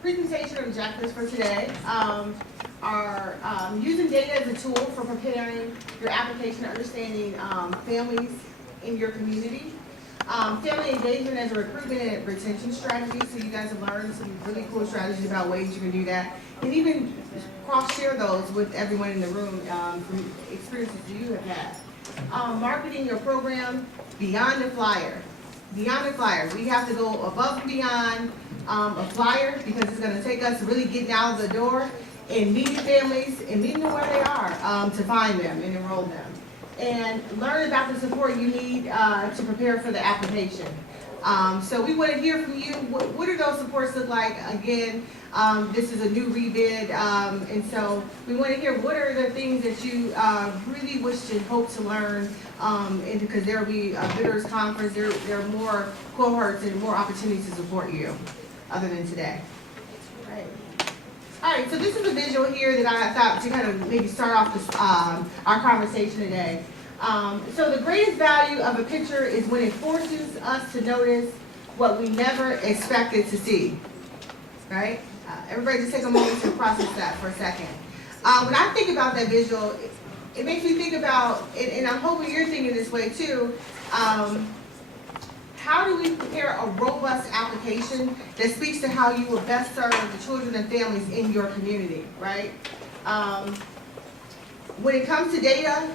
presentation objectives for today are using data as a tool for preparing your application, understanding families in your community. Family engagement as a recruitment and retention strategy, so you guys have learned some really cool strategies about ways you can do that. And even cross-share those with everyone in the room from experiences you have had. Marketing your program beyond the flyer. Beyond the flyer. We have to go above and beyond a flyer because it's going to take us really getting out of the door and meeting families and meeting them where they are to find them and enroll them. And learn about the support you need to prepare for the application. So we want to hear from you. What do those supports look like? Again, this is a new rebid, and so we want to hear what are the things that you really wish and hope to learn, and because there will be a bidders conference, there are more cohorts and more opportunities to support you other than today. All right, so this is a visual here that I thought to kind of maybe start off this, our conversation today. So the greatest value of a picture is when it forces us to notice what we never expected to see, right? Everybody just take a moment to process that for a second. When I think about that visual, it makes me think about, and I'm hoping you're thinking this way too, how do we prepare a robust application that speaks to how you will best serve the children and families in your community, right? When it comes to data,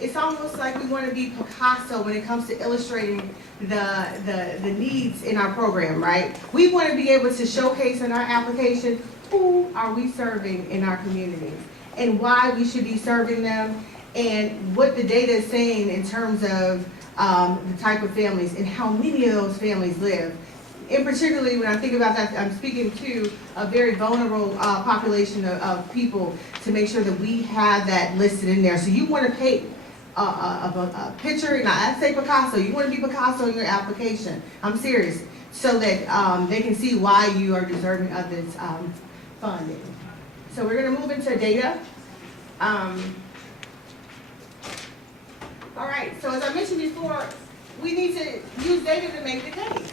it's almost like we want to be Picasso when it comes to illustrating the needs in our program, right? We want to be able to showcase in our application who are we serving in our communities and why we should be serving them and what the data is saying in terms of the type of families and how many of those families live. And particularly when I think about that, I'm speaking to a very vulnerable population of people to make sure that we have that listed in there. So you want to paint a picture, and I say Picasso, you want to be Picasso in your application. I'm serious. So that they can see why you are deserving of this funding. So we're going to move into data. All right, so as I mentioned before, we need to use data to make the case.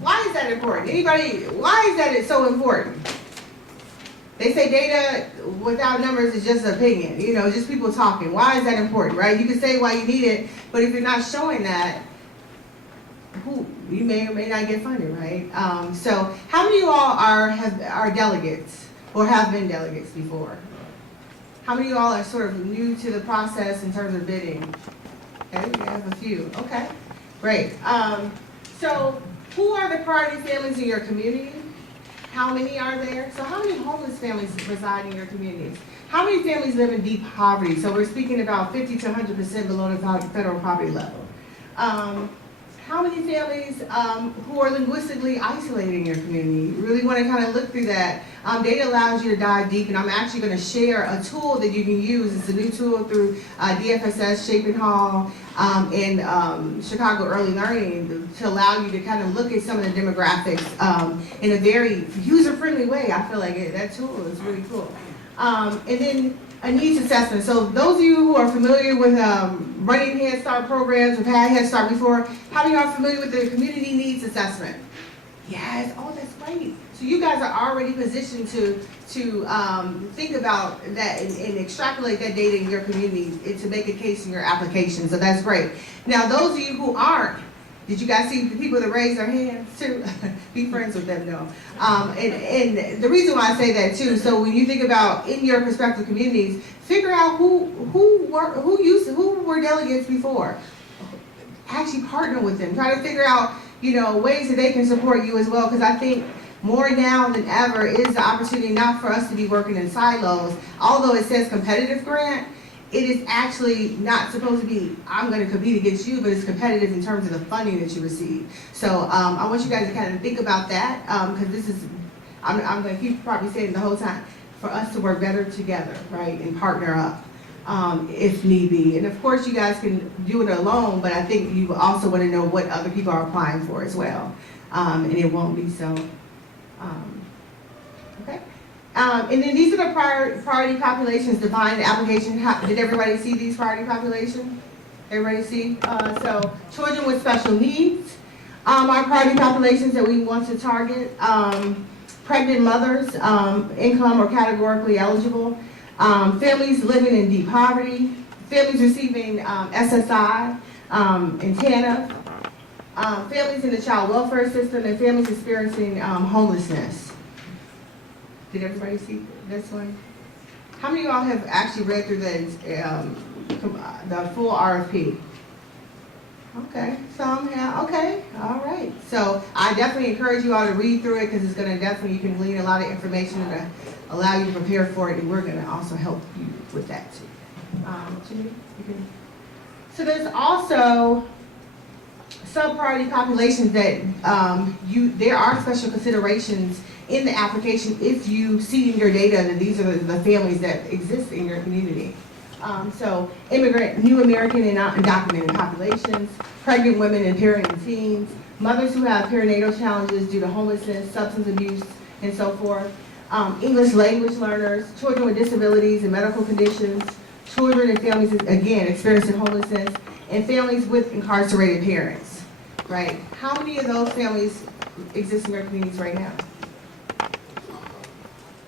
Why is that important? Anybody, why is that so important? They say data without numbers is just an opinion, you know, just people talking. Why is that important, right? You can say why you need it, but if you're not showing that, you may or may not get funded, right? So how many of you all are delegates or have been delegates before? How many of you all are sort of new to the process in terms of bidding? Okay, we have a few. Okay, great. So who are the priority families in your community? How many are there? So how many homeless families reside in your communities? How many families live in deep poverty? So we're speaking about 50 to 100% below the federal poverty level. How many families who are linguistically isolated in your community? You really want to kind of look through that. Data allows you to dive deep, and I'm actually going to share a tool that you can use. It's a new tool through DFSS, Shaping Hall, and Chicago Early Learning to allow you to kind of look at some of the demographics in a very user-friendly way. I feel like that tool is really cool. And then a needs assessment. So those of you who are familiar with running Head Start programs, have had Head Start before, how many are familiar with the community needs assessment? Yes, oh, that's great. So you guys are already positioned to think about that and extrapolate that data in your community and to make a case in your application. So that's great. Now, those of you who aren't, did you guys see the people that raised their hands too? Be friends with them, no. And the reason why I say that too, so when you think about in your prospective communities, figure out who were delegates before. Actually partner with them. Try to figure out, you know, ways that they can support you as well, because I think more now than ever is the opportunity not for us to be working in silos. Although it says competitive grant, it is actually not supposed to be, I'm going to compete against you, but it's competitive in terms of the funding that you receive. So I want you guys to kind of think about that, because this is, I'm going to keep probably saying the whole time, for us to work better together, right, and partner up if need be. And of course you guys can do it alone, but I think you also want to know what other people are applying for as well. And it won't be so, okay. And then these are the priority populations defined in the application. Did everybody see these priority populations? Everybody see? So children with special needs are priority populations that we want to target. pregnant mothers, income or categorically eligible, families living in deep poverty, families receiving SSI and TANF, families in the child welfare system, and families experiencing homelessness. Did everybody see this one? How many of y'all have actually read through the full RFP? Okay, some have, okay, all right. So I definitely encourage you all to read through it because it's going to definitely, you can glean a lot of information to allow you to prepare for it, and we're going to also help you with that too. So there's also sub-priority populations that there are special considerations in the application if you see in your data that these are the families that exist in your community. So immigrant, new American and undocumented populations, pregnant women and parenting teens, mothers who have perinatal challenges due to homelessness, substance abuse, and so forth, English language learners, children with disabilities and medical conditions, children and families, again, experiencing homelessness, and families with incarcerated parents, right? How many of those families exist in your communities right now?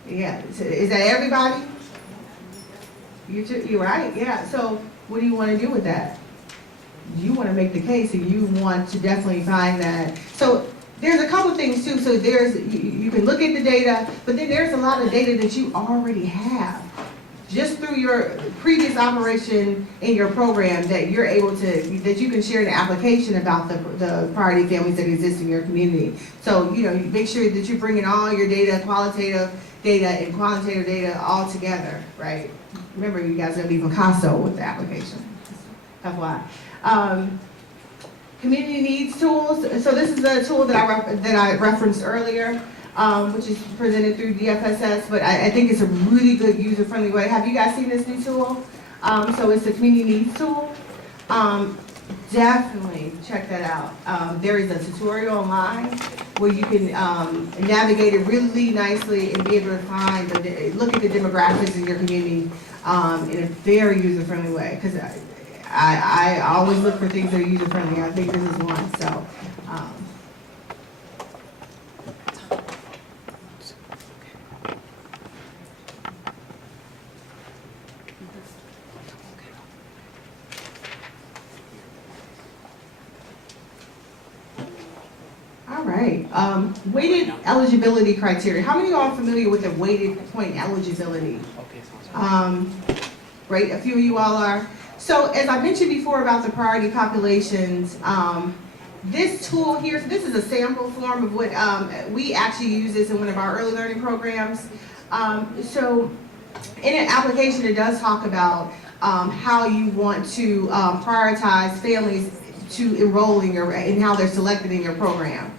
Yeah, is that everybody? You're right, yeah. So what do you want to do with that? You want to make the case and you want to definitely find that. So there's a couple things too. So you can look at the data, but then there's a lot of data that you already have just through your previous operation in your program that you're able to, that you can share an application about the priority families that exist in your community. So, you make sure that you're bringing all your data, qualitative data and quantitative data all together, right? Remember, you guys are going to be Picasso with the application. FYI. Community needs tools. So this is a tool that I referenced earlier, which is presented through DFSS, but I think it's a really good user-friendly way. Have you guys seen this new tool? So it's the community needs tool. Definitely check that out. There is a tutorial online where you can navigate it really nicely and be able to find, look at the demographics in your community in a very user-friendly way. Because I always look for things that are user-friendly. I think this is one. So. All right. Weighted eligibility criteria. How many of y'all are familiar with the weighted point eligibility? Right, a few of you all are. So as I mentioned before about the priority populations, this tool here, so this is a sample form of what we actually use this in one of our early learning programs. So in an application, it does talk about how you want to prioritize families to enroll in and how they're selected in your program.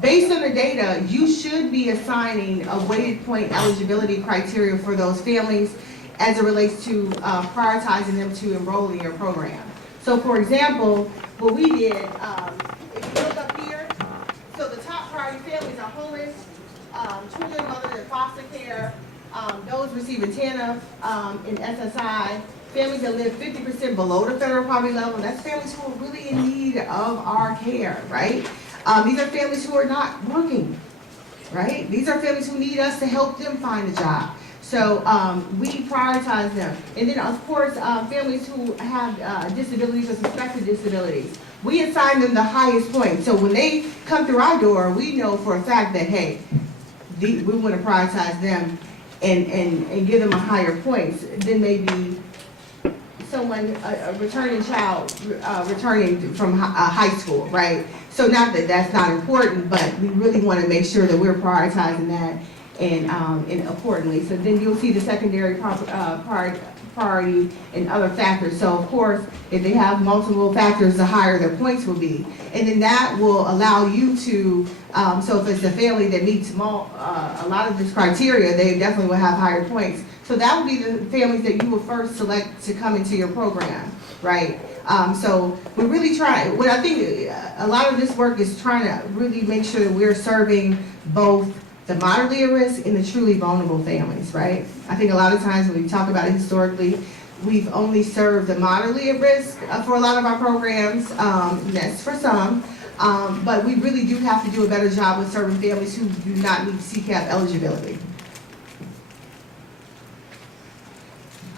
Based on the data, you should be assigning a weighted point eligibility criteria for those families as it relates to prioritizing them to enroll in your program. So for example, what we did, if you look up here, so the top priority families are homeless, children, mothers in foster care, those receiving TANF and SSI, families that live 50% below the federal poverty level. That's families who are really in need of our care, right? These are families who are not working, right? These are families who need us to help them find a job. So we prioritize them. And then of course, families who have disabilities or suspected disabilities, we assign them the highest point. So when they come through our door, we know for a fact that, hey, we want to prioritize them and give them a higher points than maybe someone, a returning child, returning from high school, right? So not that that's not important, but we really want to make sure that we're prioritizing that and accordingly. So then you'll see the secondary priority and other factors. So of course, if they have multiple factors, the higher their points will be. And then that will allow you to, so if it's a family that meets a lot of this criteria, they definitely will have higher points. So that would be the families that you will first select to come into your program, right? So we really try, what I think a lot of this work is trying to really make sure that we're serving both the moderately at risk and the truly vulnerable families, right? I think a lot of times when we talk about it historically, we've only served the moderately at risk for a lot of our programs, that's for some, But we really do have to do a better job with serving families who do not meet CCAP eligibility.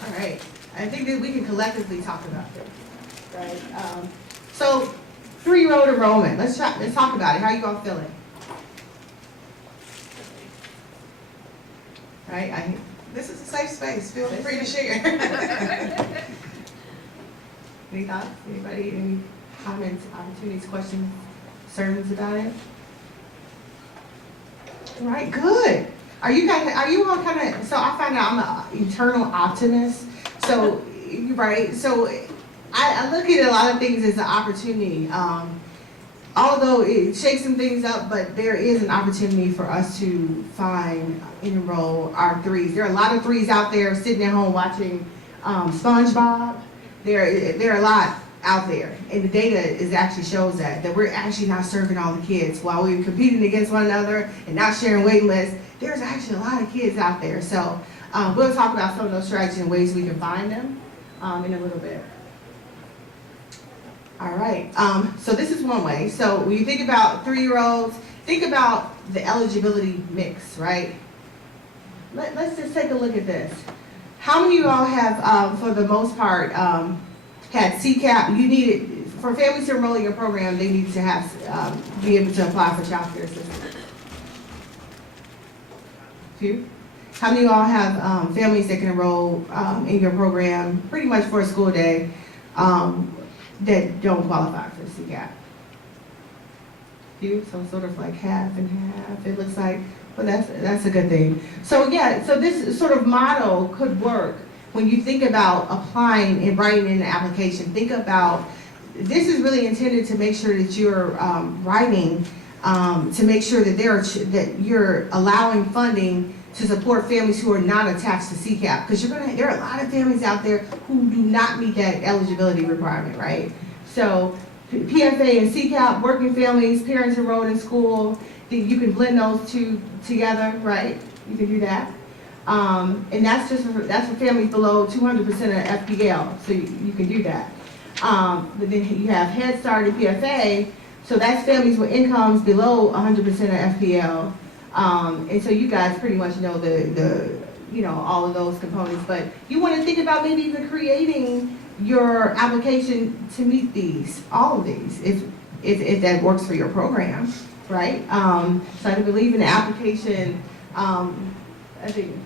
All right, I think that we can collectively talk about this, right? So, three-rotor rolling. Let's talk about it. How you all feeling? Right. This is a safe space. Feel free to share. Any thoughts? Anybody? Any comments, opportunities, questions, concerns about it? All right. Good. Are you all kind of? So I find out I'm an eternal optimist. So right. So I look at a lot of things as an opportunity. Although it shakes some things up, but there is an opportunity for us to find and enroll our threes. There are a lot of threes out there sitting at home watching SpongeBob. There are a lot out there, and the data actually shows that we're actually not serving all the kids while we're competing against one another and not sharing wait lists. There's actually a lot of kids out there. So we'll talk about some of those strategies and ways we can find them in a little bit. All right, so this is one way. So when you think about 3-year-olds, think about the eligibility mix, right? Let's just take a look at this. How many of you all have, for the most part, had CCAP? You needed, for families to enroll in your program, they need to have, be able to apply for child care assistance. Few? How many of you all have families that can enroll in your program pretty much for a school day? That don't qualify for CCAP. Few, so sort of like half and half. It looks like, but that's a good thing. So yeah, so this sort of model could work when you think about applying and writing in the application. Think about, this is really intended to make sure that you're writing to make sure that that you're allowing funding to support families who are not attached to CCAP, because there are a lot of families out there who do not meet that eligibility requirement, right? So PFA and CCAP, working families, parents enrolled in school, you can blend those two together, right? You can do that. And that's for families below 200% of FPL, so you can do that. But then you have Head Start and PFA, so that's families with incomes below 100% of FPL. And so you guys pretty much know all of those components, but you want to think about maybe even creating your application to meet all of these, if that works for your program, right? So I believe in the application, I think.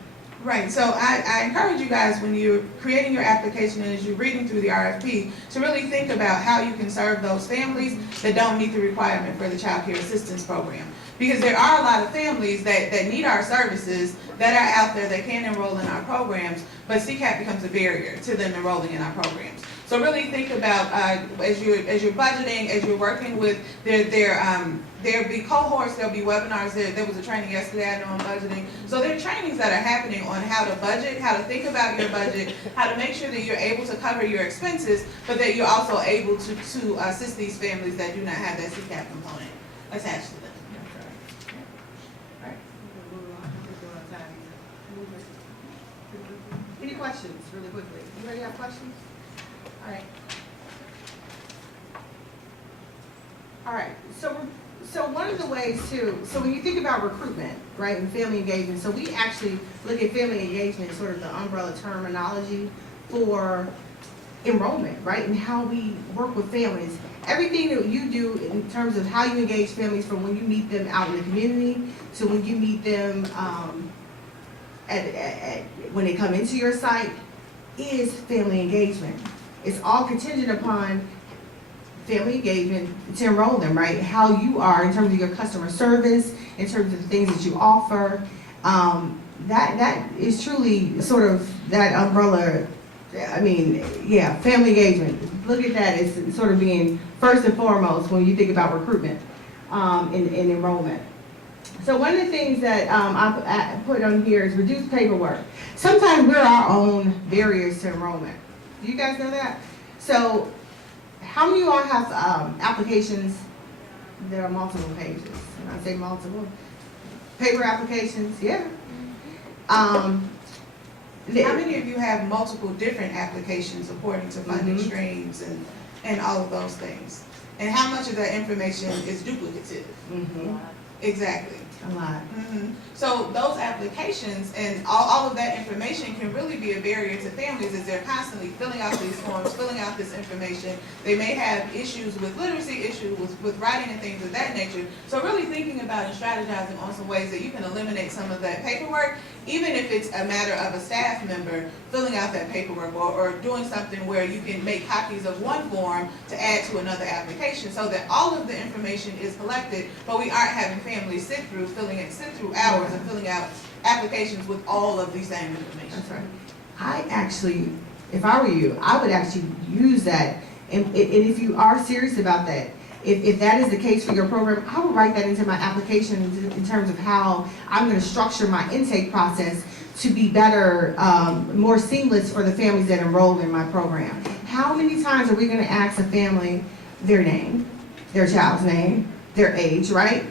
Right, so I encourage you guys, when you're creating your application and as you're reading through the RFP, to really think about how you can serve those families that don't meet the requirement for the child care assistance program. Because there are a lot of families that need our services, that are out there that can enroll in our programs, but CCAP becomes a barrier to them enrolling in our programs. So really think about, as you're budgeting, as you're working with there'll be cohorts, there'll be webinars. There was a training yesterday, I know, on budgeting. So there are trainings that are happening on how to budget, how to think about your budget, how to make sure that you're able to cover your expenses, but that you're also able to assist these families that do not have that CCAP component attached to them. Any questions, really quickly? Anybody have questions? All right. All right, so one of the ways so when you think about recruitment, right, and family engagement, so we actually look at family engagement as sort of the umbrella terminology for enrollment, right, and how we work with families. Everything that you do in terms of how you engage families, from when you meet them out in the community to when you meet them when they come into your site, is family engagement. It's all contingent upon family engagement to enroll them, right? How you are in terms of your customer service, in terms of the things that you offer. That is truly sort of that umbrella. I mean, yeah, family engagement. Look at that as sort of being first and foremost when you think about recruitment and enrollment. So one of the things that I put on here is reduce paperwork. Sometimes we're our own barriers to enrollment. Do you guys know that? So how many of you all have applications that are multiple pages? When I say multiple, paper applications, yeah. How many of you have multiple different applications according to funding streams and all of those things? and how much of that information is duplicative. Exactly. A lot. So those applications and all of that information can really be a barrier to families as they're constantly filling out these forms, filling out this information. They may have issues with literacy, issues with writing and things of that nature. So really thinking about and strategizing on some ways that you can eliminate some of that paperwork, even if it's a matter of a staff member filling out that paperwork or doing something where you can make copies of one form to add to another application so that all of the information is collected, but we aren't having families sit through hours and filling out applications with all of the same information. That's right. I actually, if I were you, I would actually use that, and if you are serious about that, if that is the case for your program, I would write that into my application in terms of how I'm going to structure my intake process to be better, more seamless for the families that enroll in my program. How many times are we going to ask a family their name, their child's name, their age, right?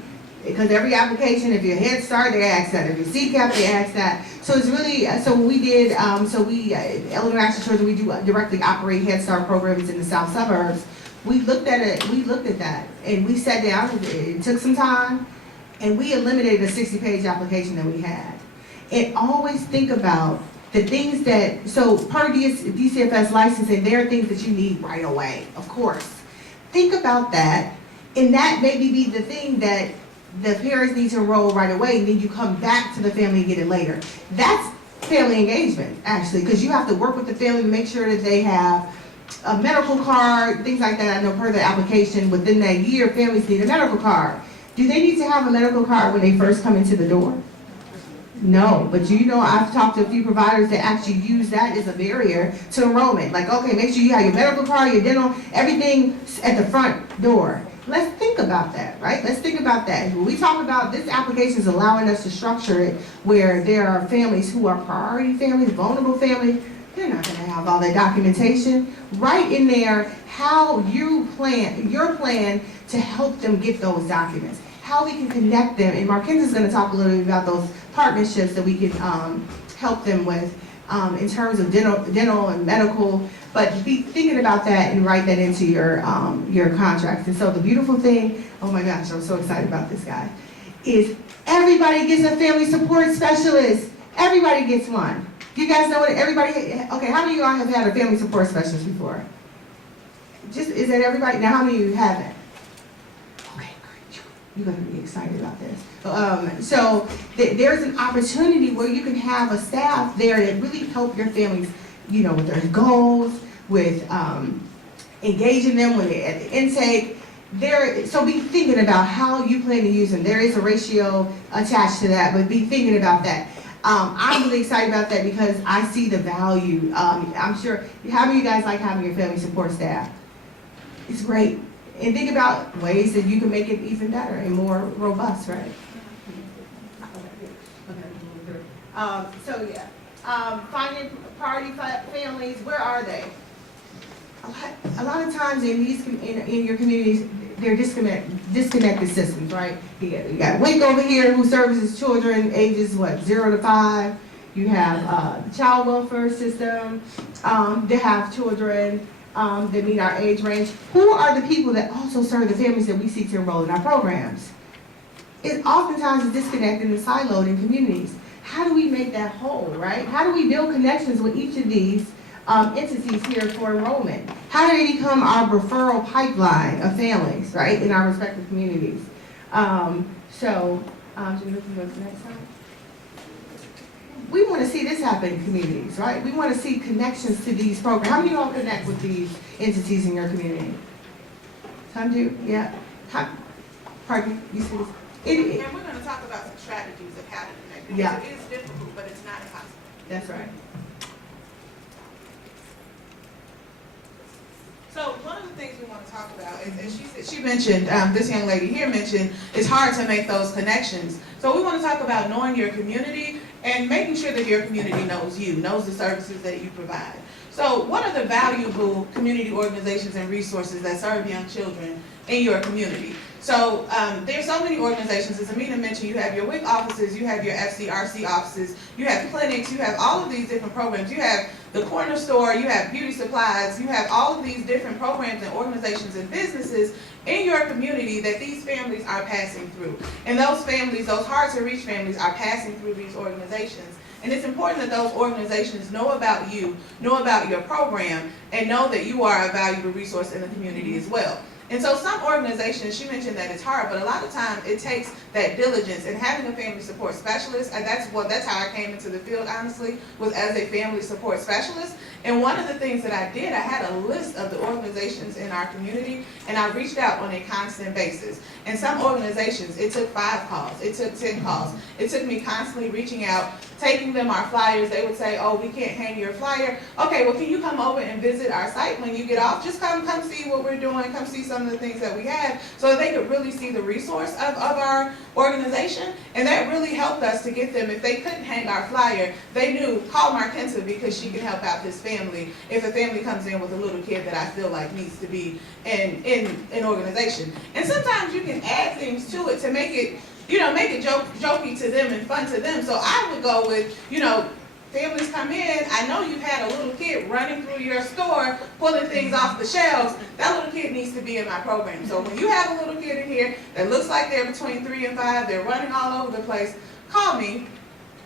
Because every application, if you're Head Start, they ask that. If you're CCAP, they ask that. So it's really, so we did, Elder Action Children, we do directly operate Head Start programs in the south suburbs. We looked at it, and we sat down, it took some time, and we eliminated a 60-page application that we had. And always think about the things that, so per DCFS licensing, there are things that you need right away, of course. Think about that, and that maybe be the thing that the parents need to enroll right away, and then you come back to the family and get it later. That's family engagement, actually, because you have to work with the family to make sure that they have a medical card, things like that. I know per the application, within that year, families need a medical card. Do they need to have a medical card when they first come into the door? No, but you know, I've talked to a few providers that actually use that as a barrier to enrollment. Like, okay, make sure you have your medical card, your dental, everything at the front door. Let's think about that, right? Let's think about that. When we talk about this application is allowing us to structure it where there are families who are priority families, vulnerable families, they're not gonna have all that documentation. Right in there, how you plan, your plan to help them get those documents. How we can connect them, and Marquinta's gonna talk a little bit about those partnerships that we can help them with in terms of dental and medical, but be thinking about that and write that into your contracts. And so the beautiful thing, oh my gosh, I'm so excited about this guy, is everybody gets a family support specialist. Everybody gets one. You guys know what everybody, okay, how many of y'all have had a family support specialist before? Just, is that everybody? Now how many of you haven't? Okay, great. You're gonna be excited about this. So there's an opportunity where you can have a staff there that really help your families, you know, with their goals, with engaging them when they're at the intake. So be thinking about how you plan to use them. There is a ratio attached to that, but be thinking about that. I'm really excited about that because I see the value. I'm sure, how many of you guys like having your family support staff? It's great. And think about ways that you can make it even better and more robust, right? Finding priority families, where are they? A lot of times in your communities, they're disconnected systems, right? You got WIC over here who services children ages, 0 to 5. You have the child welfare system. They have children that meet our age range. Who are the people that also serve the families that we seek to enroll in our programs? It oftentimes is disconnected and siloed in communities. How do we make that whole, right? How do we build connections with each of these entities here for enrollment? How do they become our referral pipeline of families, right, in our respective communities? Jemilah, can you go to the next slide? We want to see this happen in communities, right? We want to see connections to these programs. How many of y'all connect with these entities in your community? Some do, yeah. Pardon, you see this? And we're going to talk about some strategies of how to connect. Because Yeah. it is difficult, but it's not impossible. That's right. So one of the things we want to talk about is, and she mentioned, this young lady here mentioned, it's hard to make those connections. So we want to talk about knowing your community and making sure that your community knows you, knows the services that you provide. So what are the valuable community organizations and resources that serve young children in your community? So there's so many organizations, as Aminah mentioned, you have your WIC offices, you have your FCRC offices, you have clinics, you have all of these different programs. You have the corner store, you have beauty supplies, you have all of these different programs and organizations and businesses in your community that these families are passing through. And those families, those hard-to-reach families, are passing through these organizations. And it's important that those organizations know about you, know about your program, and know that you are a valuable resource in the community as well. And so some organizations, she mentioned that it's hard, but a lot of times it takes that diligence, and having a family support specialist, and that's how I came into the field, honestly, was as a family support specialist. And one of the things that I did, I had a list of the organizations in our community, and I reached out on a constant basis. And some organizations, it took 5 calls, it took 10 calls. It took me constantly reaching out, taking them our flyers. They would say, oh, we can't hang your flyer. Okay, well, can you come over and visit our site when you get off? Just come see what we're doing, come see some of the things that we have, so that they could really see the resource of our organization. And that really helped us to get them, if they couldn't hang our flyer, they knew, call Marquinta because she can help out this family if a family comes in with a little kid that I feel like needs to be in an organization. And sometimes you can add things to it to make it, make it jokey to them and fun to them. So I would go with, families come in, I know you've had a little kid running through your store, pulling things off the shelves. That little kid needs to be in my program. So when you have a little kid in here that looks like they're between 3 and 5, they're running all over the place, call me.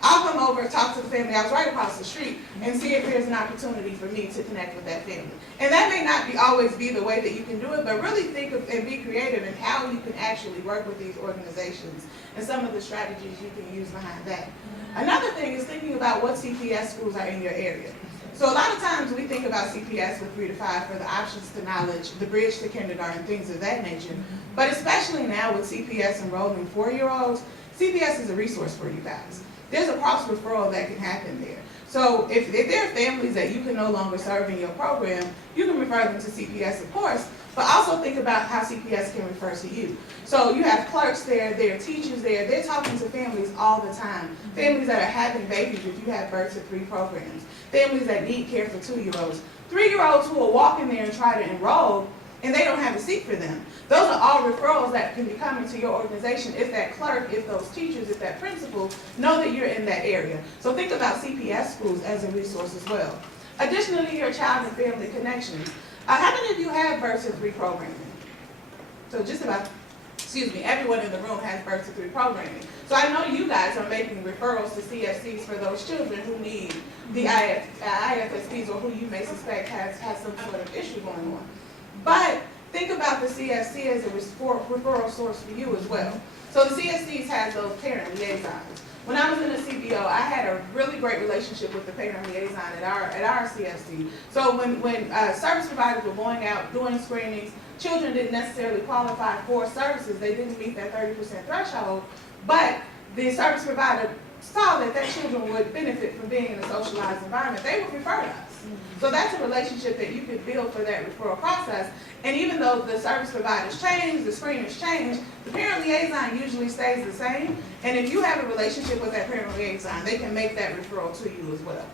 I'll come over and talk to the family. I was right across the street, and see if there's an opportunity for me to connect with that family. And that may not always be the way that you can do it, but really think of and be creative in how you can actually work with these organizations and some of the strategies you can use behind that. Another thing is thinking about what CPS schools are in your area. So a lot of times we think about CPS with 3 to 5 for the options to knowledge, the bridge to kindergarten, things of that nature. But especially now with CPS enrolling 4-year-olds, CPS is a resource for you guys. There's a cross referral that can happen there. So if there are families that you can no longer serve in your program, you can refer them to CPS, of course, but also think about how CPS can refer to you. So you have clerks there, there are teachers there, they're talking to families all the time. Families that are having babies if you have birth to 3 programs. Families that need care for 2-year-olds. 3-year-olds who will walk in there and try to enroll, and they don't have a seat for them. Those are all referrals that can be coming to your organization if that clerk, if those teachers, if that principal know that you're in that area. So think about CPS schools as a resource as well. Additionally, your child and family connections. How many of you have birth to 3 programming? So just about, everyone in the room has birth to 3 programming. So I know you guys are making referrals to CFCs for those children who need the IFSPs or who you may suspect has some sort of issue going on. But think about the CFC as a referral source for you as well. So the CFCs have those parent liaisons. When I was in the CBO, I had a really great relationship with the parent liaison at our CFC. So when service providers were going out doing screenings, children didn't necessarily qualify for services. They didn't meet that 30% threshold, but the service provider saw that children would benefit from being in a socialized environment. They would refer to us. So that's a relationship that you could build for that referral process. And even though the service providers change, the screeners change, the parent liaison usually stays the same. And if you have a relationship with that parent liaison, they can make that referral to you as well.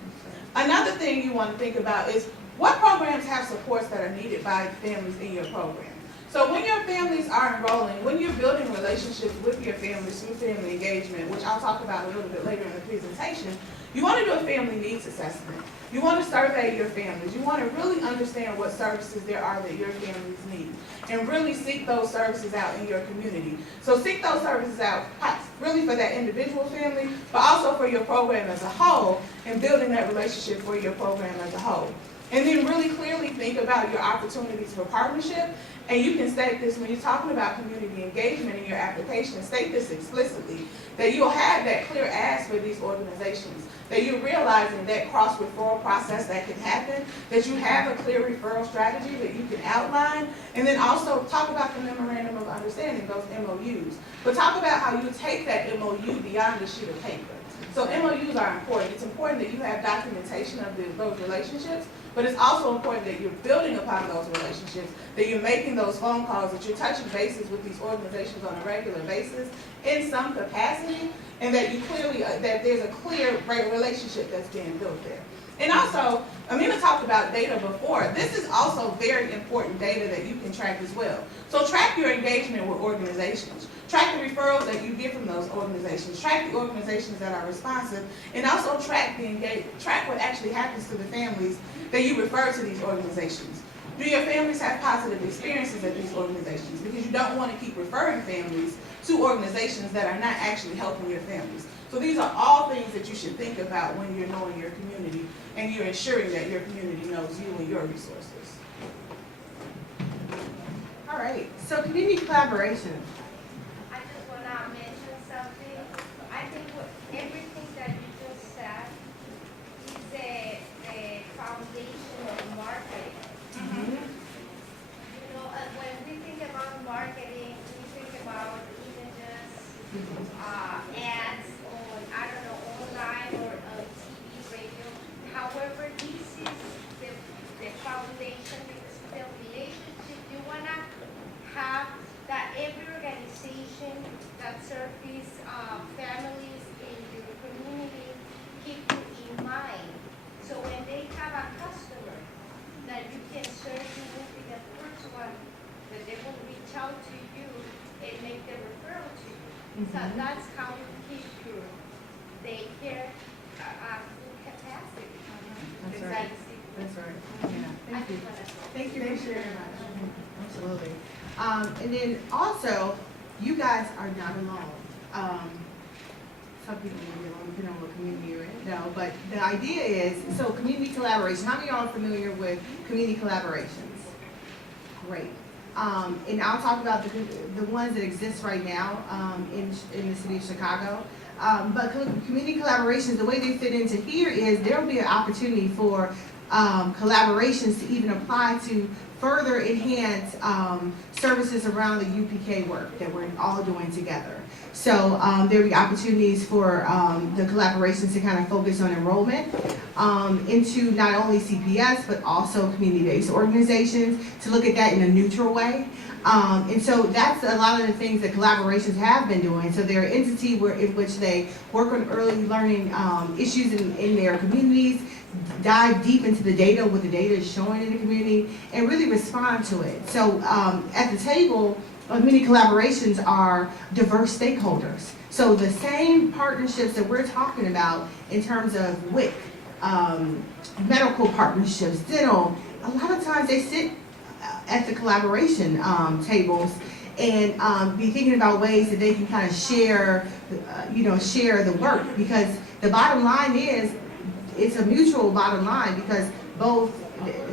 Another thing you want to think about is what programs have supports that are needed by families in your program. So when your families are enrolling, when you're building relationships with your families through family engagement, which I'll talk about a little bit later in the presentation, you want to do a family needs assessment. You want to survey your families. You want to really understand what services there are that your families need and really seek those services out in your community. So seek those services out really for that individual family, but also for your program as a whole and building that relationship for your program as a whole. And then really clearly think about your opportunities for partnership. And you can state this when you're talking about community engagement in your application, state this explicitly, that you'll have that clear ask for these organizations, that you're realizing that cross-referral process that can happen, that you have a clear referral strategy that you can outline, and then also talk about the memorandum of understanding, those MOUs. But talk about how you take that MOU beyond the sheet of paper. So MOUs are important. It's important that you have documentation of those relationships, but it's also important that you're building upon those relationships, that you're making those phone calls, that you're touching bases with these organizations on a regular basis in some capacity, and that you clearly, that there's a clear relationship that's being built there. And also, Aminah talked about data before. This is also very important data that you can track as well. So track your engagement with organizations. Track the referrals that you get from those organizations. Track the organizations that are responsive, and also track what actually happens to the families that you refer to these organizations. Do your families have positive experiences at these organizations? Because you don't want to keep referring families to organizations that are not actually helping your families. So these are all things that you should think about when you're knowing your community and you're ensuring that your community knows you and your resources. All right, so community collaboration. I just want to mention something. I think everything that you just said is the foundation of marketing. You know, when we think about marketing, we think about even just ads on, I don't know, online or TV, radio. However, this is the foundation, because the relationship you want to have, that every organization that serves these families in your community keep you in mind. So when they have a customer that you can serve, you will be the first one that they will reach out to you and make the referral to you. So that's how you keep your daycare at full capacity. That's right. That's right. Yeah. Thank you. Thank you for sharing that. Absolutely. And then also, you guys are not alone. Some people may be alone, depending on what community you're in. No, but the idea is, so community collaboration. How many of y'all are familiar with community collaborations? Great. And I'll talk about the ones that exist right now in the city of Chicago. But community collaborations, the way they fit into here is there will be an opportunity for collaborations to even apply to further enhance services around the UPK work that we're all doing together. So there will be opportunities for the collaborations to kind of focus on enrollment into not only CPS, but also community-based organizations to look at that in a neutral way. And so that's a lot of the things that collaborations have been doing. So they're an entity in which they work on early learning issues in their communities, dive deep into the data, what the data is showing in the community, and really respond to it. So at the table, many collaborations are diverse stakeholders. So the same partnerships that we're talking about in terms of WIC, medical partnerships, dental, a lot of times they sit at the collaboration tables and be thinking about ways that they can kind of share, share the work, because the bottom line is, it's a mutual bottom line, because both,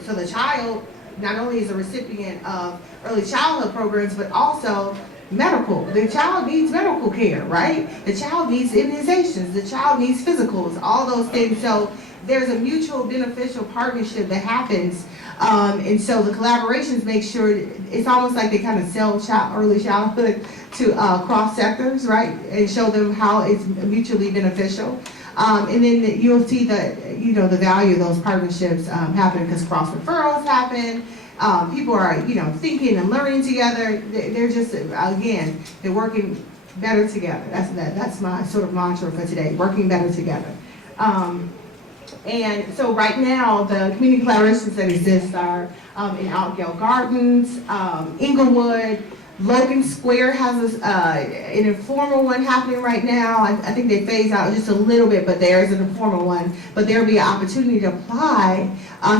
so the child not only is a recipient of early childhood programs, but also medical. The child needs medical care, right? The child needs immunizations, the child needs physicals, all those things. So there's a mutual beneficial partnership that happens. And so the collaborations make sure, it's almost like they kind of sell early childhood to cross sectors, right? And show them how it's mutually beneficial. And then you'll see the value of those partnerships happen because cross referrals happen. People are, thinking and learning together. They're just, again, they're working better together. That's my sort of mantra for today, working better together. And so right now, the community collaborations that exist are in Outgale Gardens, Inglewood, Logan Square has an informal one happening right now. I think they phase out just a little bit, but there's an informal one. But there'll be an opportunity to apply.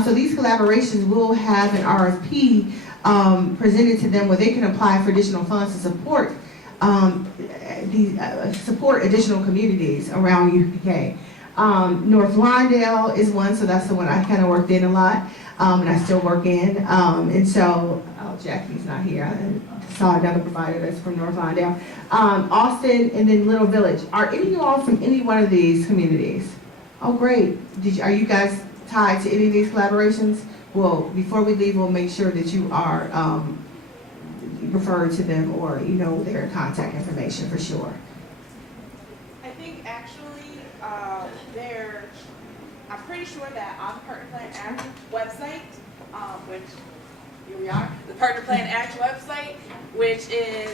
So these collaborations will have an RFP presented to them where they can apply for additional funds to support support additional communities around UPK. North Lawndale is one, so that's the one I kind of worked in a lot, and I still work in. And so, Jackie's not here. I saw another provider that's from North Lawndale. Austin, and then Little Village. Are any of you all from any one of these communities? Oh, great. Are you guys tied to any of these collaborations? Well, before we leave, we'll make sure that you are referred to them, or you know their contact information for sure. I think actually I'm pretty sure that on the Partner Plan Act website, which here we are, the Partner Plan Act website, which is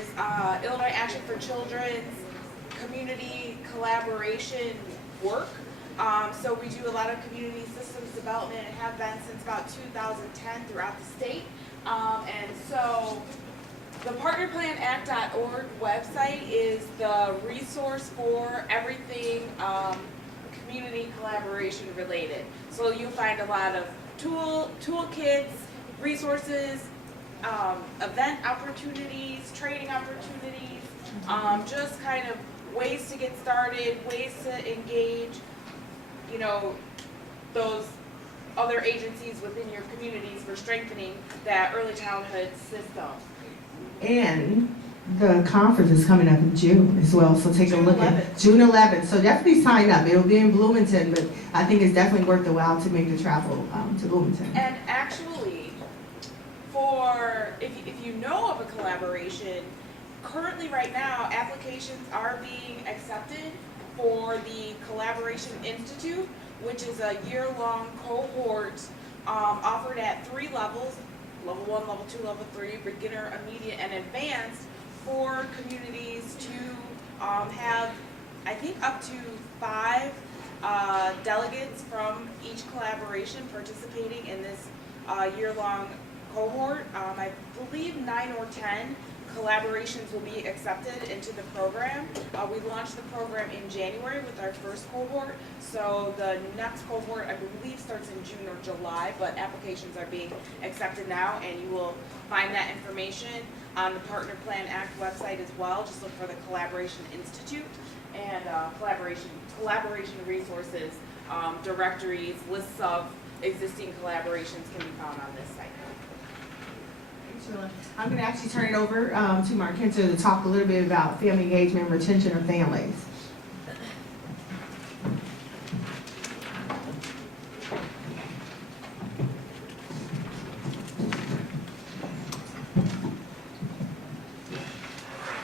Illinois Action for Children's community collaboration work. So we do a lot of community systems development and have been since about 2010 throughout the state. And so the partnerplanact.org website is the resource for everything community collaboration related. So you'll find a lot of toolkits, resources, event opportunities, training opportunities, just kind of ways to get started, ways to engage, you know, those other agencies within your communities for strengthening that early childhood system. And the conference is coming up in June as well, so take a June look 11th. at June 11th. So definitely sign up. It'll be in Bloomington, but I think it's definitely worth the while to make the travel to Bloomington. And actually, for, if you know of a collaboration, currently right now, applications are being accepted for the Collaboration Institute, which is a year-long cohort offered at 3 levels, level 1, level 2, level 3, beginner, immediate, and advanced, for communities to have, I think, up to 5 delegates from each collaboration participating in this year-long cohort. I believe 9 or 10 collaborations will be accepted into the program. We launched the program in January with our first cohort, so the next cohort I believe starts in June or July, but applications are being accepted now, and you will find that information on the Partner Plan Act website as well. Just look for the Collaboration Institute, and collaboration resources, directories, lists of existing collaborations can be found on this site. I'm going to actually turn it over to Marquinta to talk a little bit about family engagement and retention of families.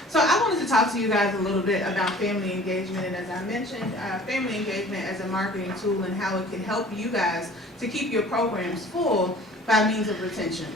So I wanted to talk to you guys a little bit about family engagement, and as I mentioned, family engagement as a marketing tool and how it can help you guys to keep your programs full by means of retention.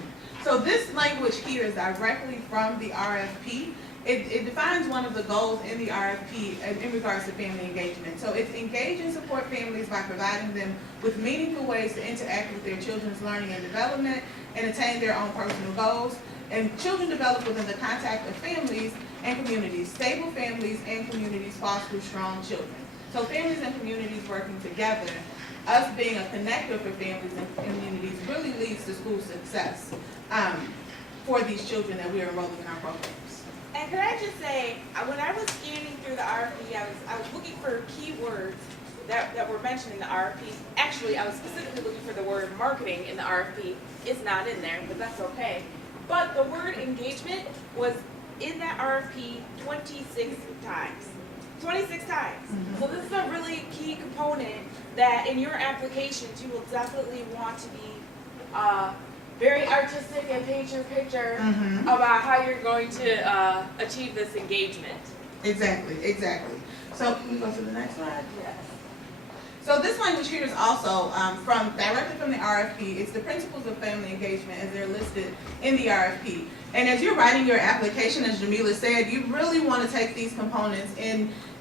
So this language here is directly from the RFP. It defines one of the goals in the RFP in regards to family engagement. So it's engage and support families by providing them with meaningful ways to interact with their children's learning and development and attain their own personal goals. And children develop within the contact of families and communities. Stable families and communities foster strong children. So families and communities working together, us being a connector for families and communities, really leads to school success for these children that we are enrolling in our programs. And could I just say, when I was scanning through the RFP, I was looking for keywords that were mentioned in the RFP. Actually, I was specifically looking for the word marketing in the RFP. It's not in there, but that's okay. But the word engagement was in that RFP 26 times. 26 times. Mm-hmm. So this is a really key component that in your applications you will definitely want to be very artistic and paint your picture about how you're going to achieve this engagement. Exactly. So can we go to the next slide? Yes. So this language here is also directly from the RFP. It's the principles of family engagement as they're listed in the RFP. And as you're writing your application, as Jemilah said, you really want to take these components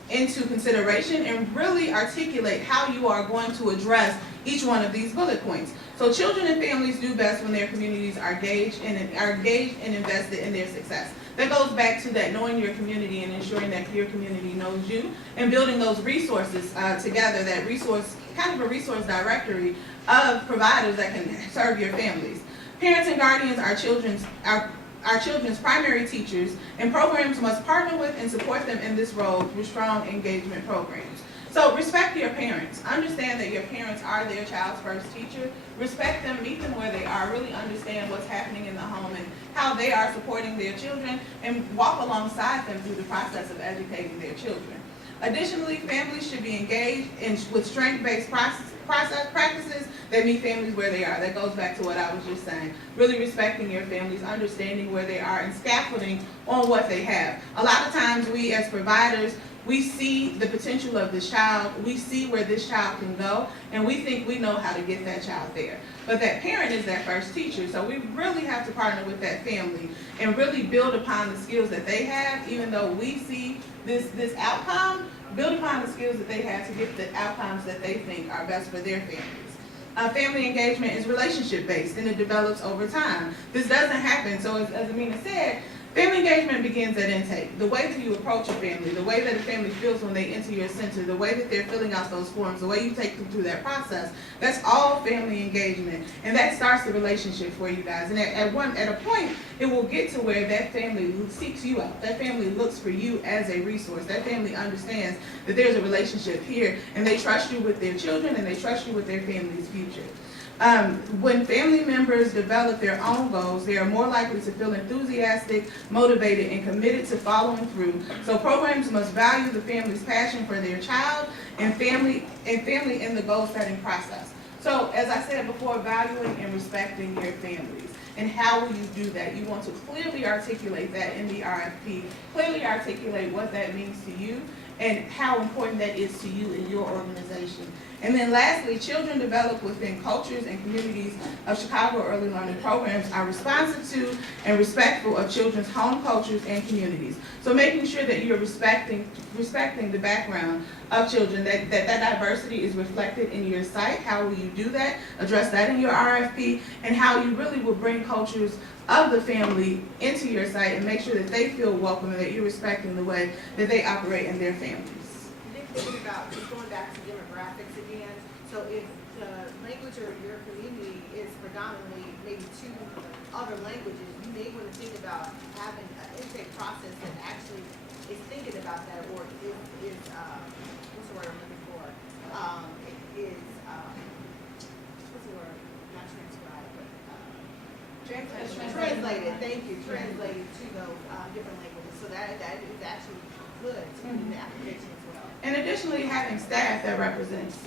into consideration and really articulate how you are going to address each one of these bullet points. So children and families do best when their communities are engaged and invested in their success. That goes back to that knowing your community and ensuring that your community knows you and building those resources together, that resource, kind of a resource directory of providers that can serve your families. Parents and guardians are our children's primary teachers, and programs must partner with and support them in this role through strong engagement programs. So respect your parents. Understand that your parents are their child's first teacher. Respect them, meet them where they are, really understand what's happening in the home and how they are supporting their children, and walk alongside them through the process of educating their children. Additionally, families should be engaged with strength-based practices that meet families where they are. That goes back to what I was just saying. Really respecting your families, understanding where they are, and scaffolding on what they have. A lot of times we as providers, we see the potential of this child, we see where this child can go, and we think we know how to get that child there. But that parent is that first teacher, so we really have to partner with that family and really build upon the skills that they have, even though we see this outcome, build upon the skills that they have to get the outcomes that they think are best for their families. Family engagement is relationship based and it develops over time. This doesn't happen, so as Aminah said, Family engagement begins at intake. The way that you approach a family, the way that a family feels when they enter your center, the way that they're filling out those forms, the way you take them through that process, that's all family engagement. And that starts the relationship for you guys. And at a point, it will get to where that family seeks you out. That family looks for you as a resource. That family understands that there's a relationship here, and they trust you with their children, and they trust you with their family's future. When family members develop their own goals, they are more likely to feel enthusiastic, motivated, and committed to following through. So programs must value the family's passion for their child and family in the goal setting process. So as I said before, valuing and respecting your families. And how will you do that? You want to clearly articulate that in the RFP, clearly articulate what that means to you and how important that is to you in your organization. And then lastly, children developed within cultures and communities of Chicago early learning programs are responsive to and respectful of children's home cultures and communities. So making sure that you're respecting the background of children, that diversity is reflected in your site. How will you do that? Address that in your RFP, and how you really will bring cultures of the family into your site and make sure that they feel welcome and that you're respecting the way that they operate in their families. Thinking about just going back to demographics again. So if the language of your community is predominantly maybe 2 other languages, you may want to think about having an intake process that actually is thinking about that, or is what's the word I'm looking for? What's the word? Not transcribed, but translated. Thank you. Translated to those different languages. So that is actually good to put in the application as well. And additionally, having staff that represents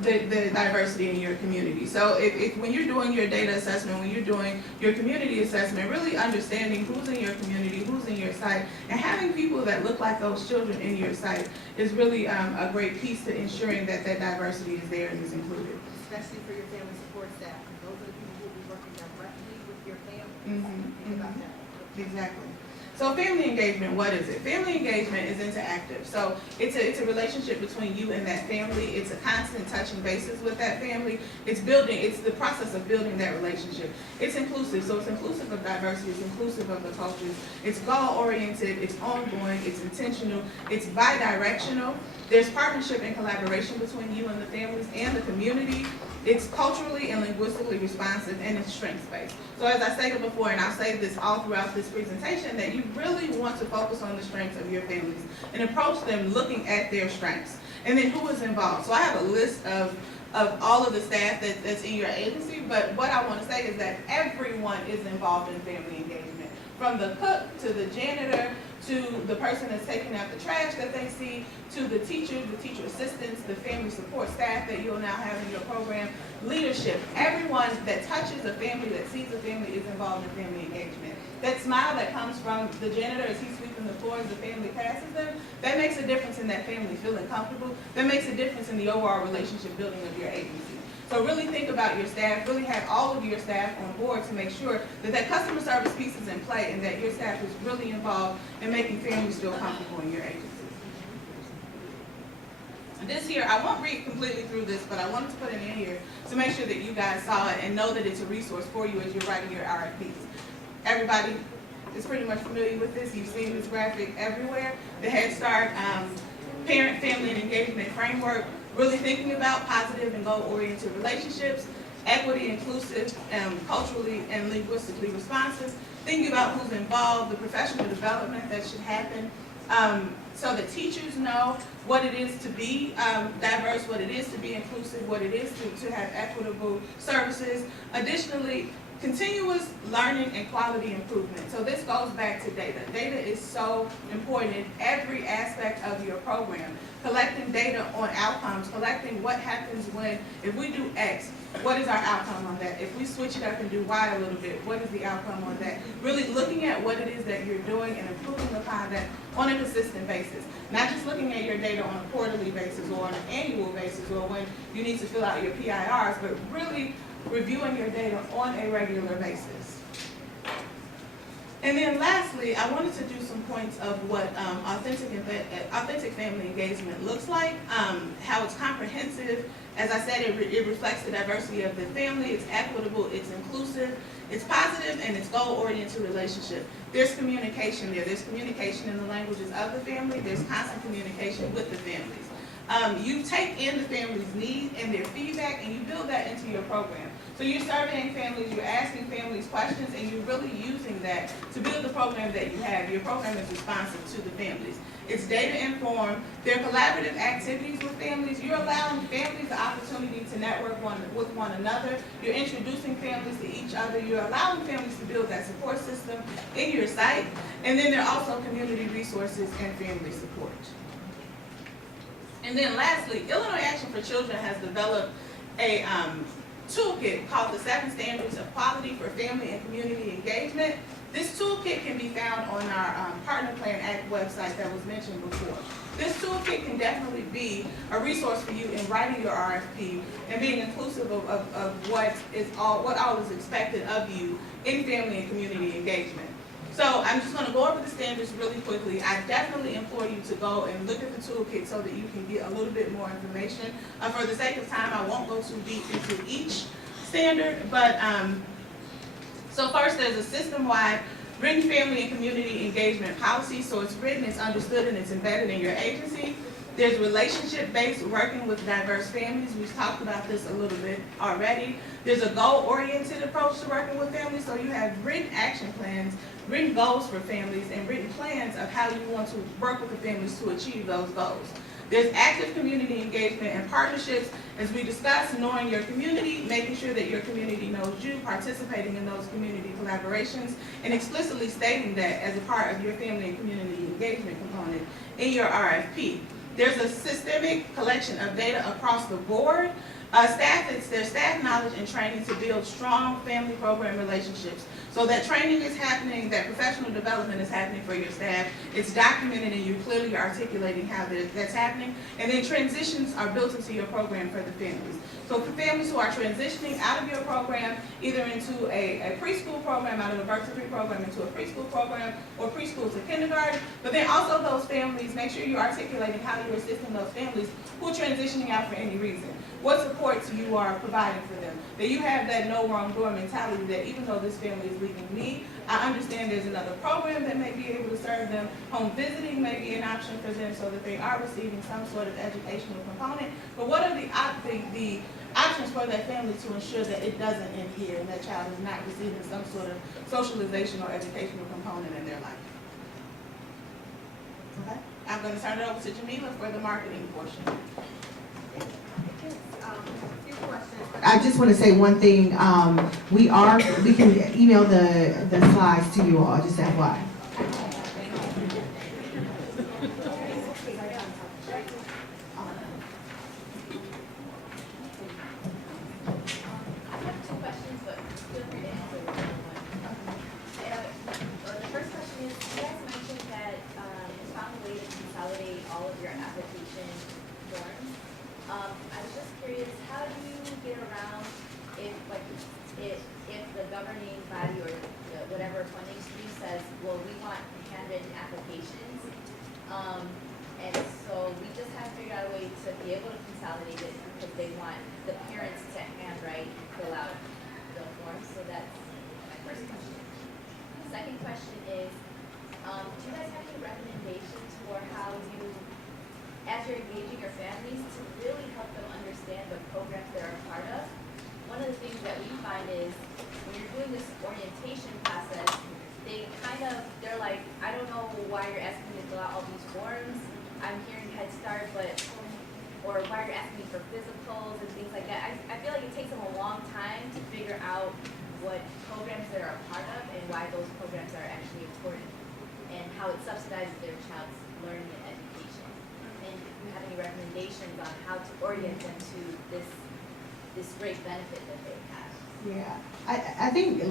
the diversity in your community. So if when you're doing your data assessment, when you're doing your community assessment, really understanding who's in your community, who's in your site, and having people that look like those children in your site is really a great piece to ensuring that that diversity is there and is included. Especially for your family support staff. Those are the people who will be working directly with your family. Think about that. Exactly. So family engagement, what is it? Family engagement is interactive. So it's a relationship between you and that family. It's a constant touching basis with that family. It's the process of building that relationship. It's inclusive. So it's inclusive of diversity. It's inclusive of the cultures. It's goal-oriented. It's ongoing. It's intentional. It's bi-directional. There's partnership and collaboration between you and the families and the community. It's culturally and linguistically responsive, and it's strengths-based. So as I stated before, and I'll say this all throughout this presentation, that you really want to focus on the strengths of your families and approach them looking at their strengths. And then who is involved? So I have a list of all of the staff that's in your agency, but what I want to say is that everyone is involved in family engagement. From the cook to the janitor, to the person that's taking out the trash that they see, to the teachers, the teacher assistants, the family support staff that you'll now have in your program, leadership, everyone that touches a family, that sees a family, is involved in family engagement. That smile that comes from the janitor as he's sweeping the floor as the family passes them, that makes a difference in that family feeling comfortable. That makes a difference in the overall relationship building of your agency. So really think about your staff, really have all of your staff on board to make sure that that customer service piece is in play and that your staff is really involved in making families feel comfortable in your agency. This here, I won't read completely through this, but I wanted to put it in here to make sure that you guys saw it and know that it's a resource for you as you're writing your RFPs. Everybody is pretty much familiar with this. You've seen this graphic everywhere. The Head Start Parent, Family, and Engagement Framework, really thinking about positive and goal-oriented relationships, equity, inclusive, culturally and linguistically responsive, thinking about who's involved, the professional development that should happen, so that teachers know what it is to be diverse, what it is to be inclusive, what it is to have equitable services. Additionally, continuous learning and quality improvement. So this goes back to data. Data is so important in every aspect of your program. Collecting data on outcomes, collecting what happens when, if we do X, what is our outcome on that? If we switch it up and do Y a little bit, what is the outcome on that? Really looking at what it is that you're doing and improving upon that on a consistent basis. Not just looking at your data on a quarterly basis or on an annual basis or when you need to fill out your PIRs, but really reviewing your data on a regular basis. And then lastly, I wanted to do some points of what authentic family engagement looks like, how it's comprehensive. As I said, it reflects the diversity of the family, it's equitable, it's inclusive, it's positive, and it's goal-oriented relationship. There's communication there. There's communication in the languages of the family. There's constant communication with the families. You take in the family's need and their feedback, and you build that into your program. So you're surveying families, you're asking families questions, and you're really using that to build the program that you have. Your program is responsive to the families. It's data informed. There are collaborative activities with families. You're allowing families the opportunity to network with one another. You're introducing families to each other. You're allowing families to build that support system in your site. And then there are also community resources and family support. And then lastly, Illinois Action for Children has developed a toolkit called the 7 Standards of Quality for Family and Community Engagement. This toolkit can be found on our Partner Plan Act website that was mentioned before. This toolkit can definitely be a resource for you in writing your RFP and being inclusive of what all is expected of you in family and community engagement. So I'm just going to go over the standards really quickly. I definitely implore you to go and look at the toolkit so that you can get a little bit more information. For the sake of time, I won't go too deep into each standard, but so first there's a system-wide written family and community engagement policy. So it's written, it's understood, and it's embedded in your agency. There's relationship-based working with diverse families. We've talked about this a little bit already. There's a goal-oriented approach to working with families. So you have written action plans, written goals for families, and written plans of how you want to work with the families to achieve those goals. There's active community engagement and partnerships. As we discussed, knowing your community, making sure that your community knows you, participating in those community collaborations, and explicitly stating that as a part of your family and community engagement component in your RFP. There's a systemic collection of data across the board. There's staff knowledge and training to build strong family program relationships. So that training is happening, that professional development is happening for your staff. It's documented and you're clearly articulating how that's happening. And then transitions are built into your program for the families. So for families who are transitioning out of your program, either into a preschool program, out of a birth to 3 program into a preschool program, or preschool to kindergarten, but then also those families, make sure you're articulating how you're assisting those families who are transitioning out for any reason. What supports you are providing for them. That you have that no wrong door mentality that even though this family is leaving me, I understand there's another program that may be able to serve them. Home visiting may be an option for them so that they are receiving some sort of educational component. But what are the options for that family to ensure that it doesn't end here and that child is not receiving some sort of socialization or educational component in their life? Okay. I'm going to turn it over to Jemilah for the marketing portion. I just want to say one thing. We can email the slides to you all, just FYI. This great benefit that they have. Yeah, I think,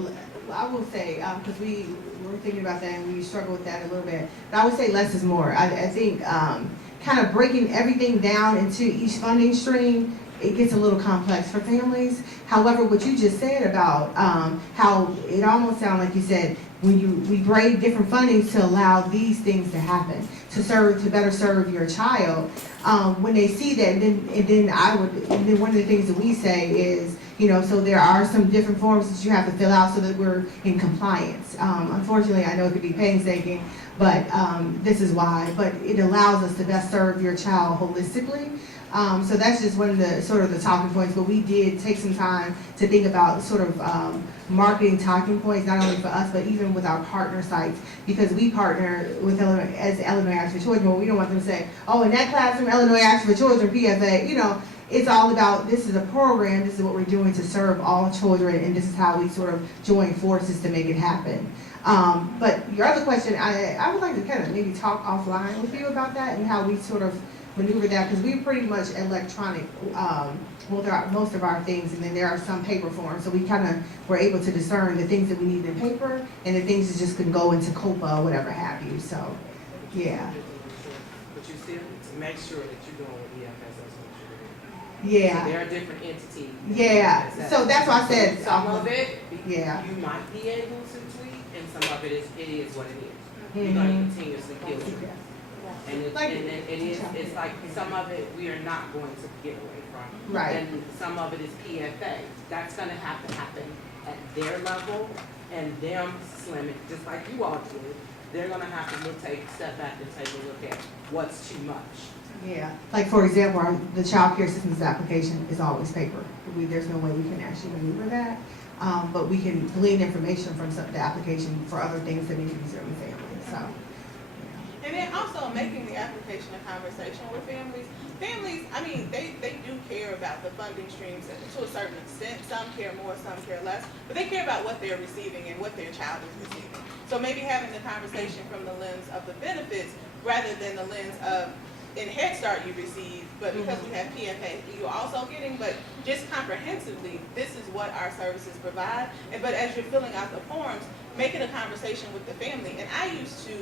I will say, because we were thinking about that and we struggle with that a little bit, but I would say less is more. I think kind of breaking everything down into each funding stream, it gets a little complex for families. However, what you just said about how it almost sounded like you said we create different fundings to allow these things to happen, to better serve your child. When they see that, and then one of the things that we say is, so there are some different forms that you have to fill out so that we're in compliance. Unfortunately, I know it could be painstaking, but this is why. But it allows us to best serve your child holistically. So that's just one of the sort of the talking points. But we did take some time to think about sort of marketing talking points, not only for us, but even with our partner sites, because we partner with Illinois Action for Children. Well, we don't want them to say, oh, in that classroom, Illinois Action for Children, PFA, it's all about, this is a program, this is what we're doing to serve all children, and this is how we sort of join forces to make it happen. But your other question, I would like to kind of maybe talk offline with you about that and how we sort of maneuver that, because we're pretty much electronic most of our things, and then there are some paper forms, so we kind of were able to discern the things that we need in paper and the things that just can go into COPA or whatever have you, so, yeah. But you still need to make sure that you're doing what DFSS wants you to do. Yeah. So there are different entities. Yeah, so that's why I said. Some of it, yeah, you might be able to tweak, and some of it is what it is. Mm-hmm. You're gonna continuously kill it. And Like- it's like, some of it we are not going to get away from. Right. And some of it is PFA. That's gonna have to happen at their level and them slimming, just like you all did. They're gonna have to step back and take a look at what's too much. yeah. Like, for example, the child care assistance application is always paper. There's no way we can actually maneuver that. But we can glean information from the application for other things that need to be served in families, so. And then also making the application a conversation with families. Families, I mean, they do care about the funding streams to a certain extent. Some care more, some care less, but they care about what they're receiving and what their child is receiving. So maybe having the conversation from the lens of the benefits rather than the lens of in Head Start you receive, but because we have PFA, you're also getting, but just comprehensively, this is what our services provide. But as you're filling out the forms, making a conversation with the family. And I used to,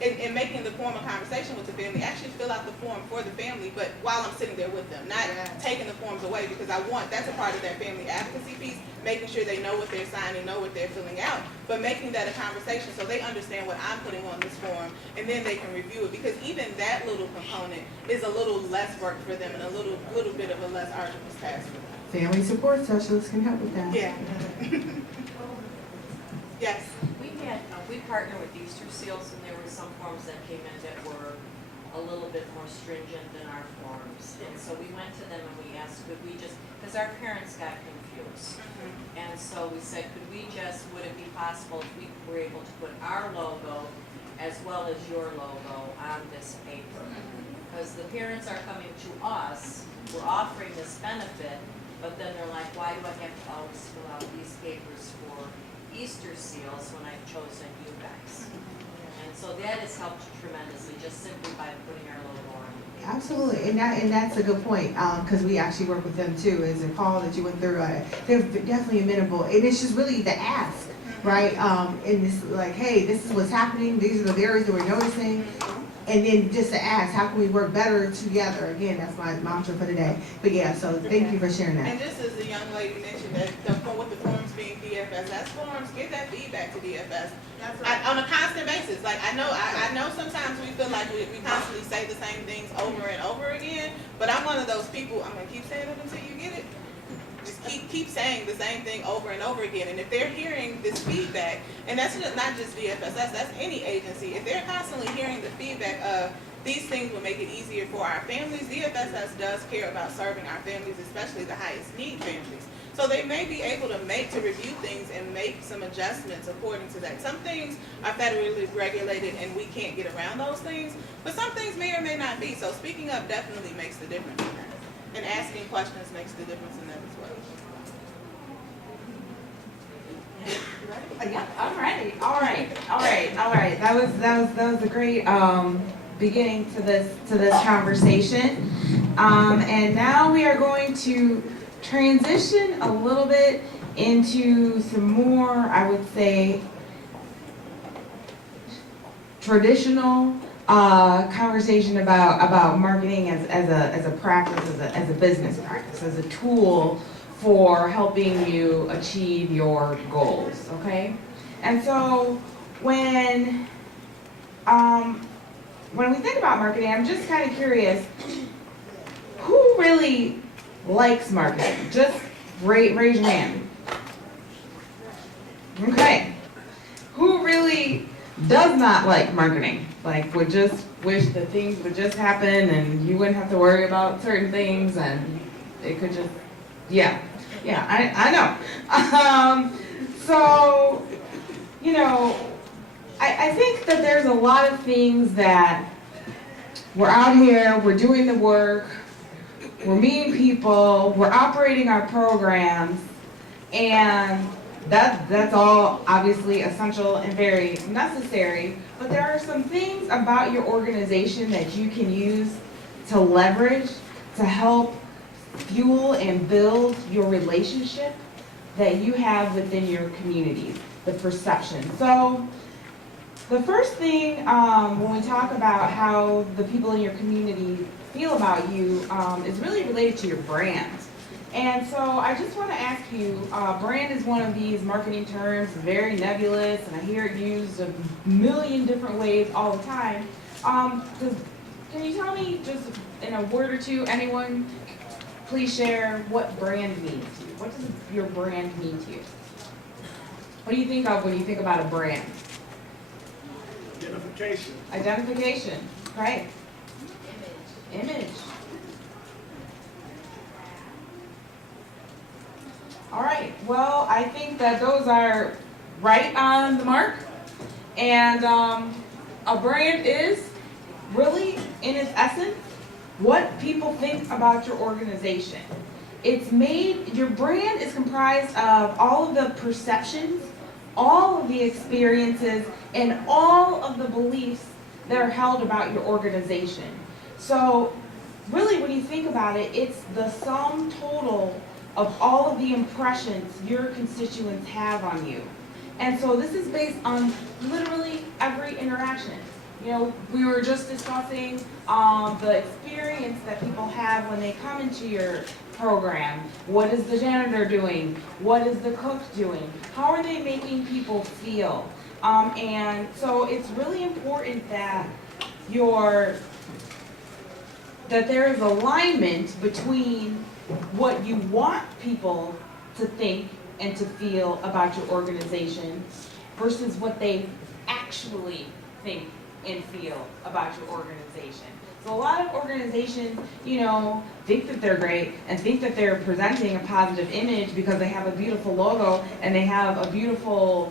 in making the form a conversation with the family, actually fill out the form for the family, but while I'm sitting there with them, not taking the forms away, because that's a part of that family advocacy piece, making sure they know what they're signing, know what they're filling out, but making that a conversation so they understand what I'm putting on this form, and then they can review it, because even that little component is a little less work for them and a little bit of a less arduous task for them. Family support specialists can help with that. Yeah. Yes. We partner with Easter Seals, and there were some forms that came in that were a little bit more stringent than our forms. And so we went to them and we asked, could we just, because our parents got confused. And so we said, would it be possible if we were able to put our logo as well as your logo on this paper? Because the parents are coming to us, we're offering this benefit, but then they're like, why do I have to always fill out these papers for Easter Seals when I've chosen you guys? And so that has helped tremendously, just simply by putting our logo on. Absolutely, and that's a good point, because we actually work with them too. Is a call that you went through, they're definitely amenable, and it's just really the ask, right? And it's like, hey, this is what's happening, these are the areas that we're noticing, and then just to ask, how can we work better together? Again, that's my mantra for today. But yeah, so thank you for sharing that. And just as the young lady mentioned, that with the forms being DFSS forms, give that feedback to DFS. That's right. On a constant basis. Like, I know sometimes we feel like we constantly say the same things over and over again, but I'm one of those people, I'm gonna keep saying it until you get it. Just keep saying the same thing over and over again. And if they're hearing this feedback, and that's not just DFSS, that's any agency, if they're constantly hearing the feedback of these things will make it easier for our families, DFSS does care about serving our families, especially the highest need families. So they may be able to review things and make some adjustments according to that. Some things are federally regulated and we can't get around those things, but some things may or may not be. So speaking up definitely makes the difference in that. And asking questions makes the difference in that as well. Yeah, I'm ready. All right. That was a great beginning to this conversation. And now we are going to transition a little bit into some more, I would say, traditional conversation about marketing as a practice, as a business practice, as a tool for helping you achieve your goals, okay? And so when we think about marketing, I'm just kind of curious, who really likes marketing? Just raise your hand. Okay. Who really does not like marketing? Like would just wish that things would just happen and you wouldn't have to worry about certain things and it could just, yeah, I know. So, you know, I think that there's a lot of things that we're out here, we're doing the work, we're meeting people, we're operating our programs, and that's all obviously essential and very necessary, but there are some things about your organization that you can use to leverage, to help fuel and build your relationship that you have within your community, the perception. So the first thing when we talk about how the people in your community feel about you is really related to your brand. And so I just want to ask you, brand is one of these marketing terms, very nebulous, and I hear it used a million different ways all the time. Can you tell me just in a word or two, anyone, please share what brand means to you? What does your brand mean to you? What do you think of when you think about a brand? Identification. Identification, right? Image. All right, well, I think that those are right on the mark. And a brand is really, in its essence, what people think about your organization. Your brand is comprised of all of the perceptions, all of the experiences, and all of the beliefs that are held about your organization. So really, when you think about it, it's the sum total of all of the impressions your constituents have on you. And so this is based on literally every interaction. You know, we were just discussing the experience that people have when they come into your program. What is the janitor doing? What is the cook doing? How are they making people feel? And so it's really important that there is alignment between what you want people to think and to feel about your organization versus what they actually think and feel about your organization. So a lot of organizations, you know, think that they're great and think that they're presenting a positive image because they have a beautiful logo and they have a beautiful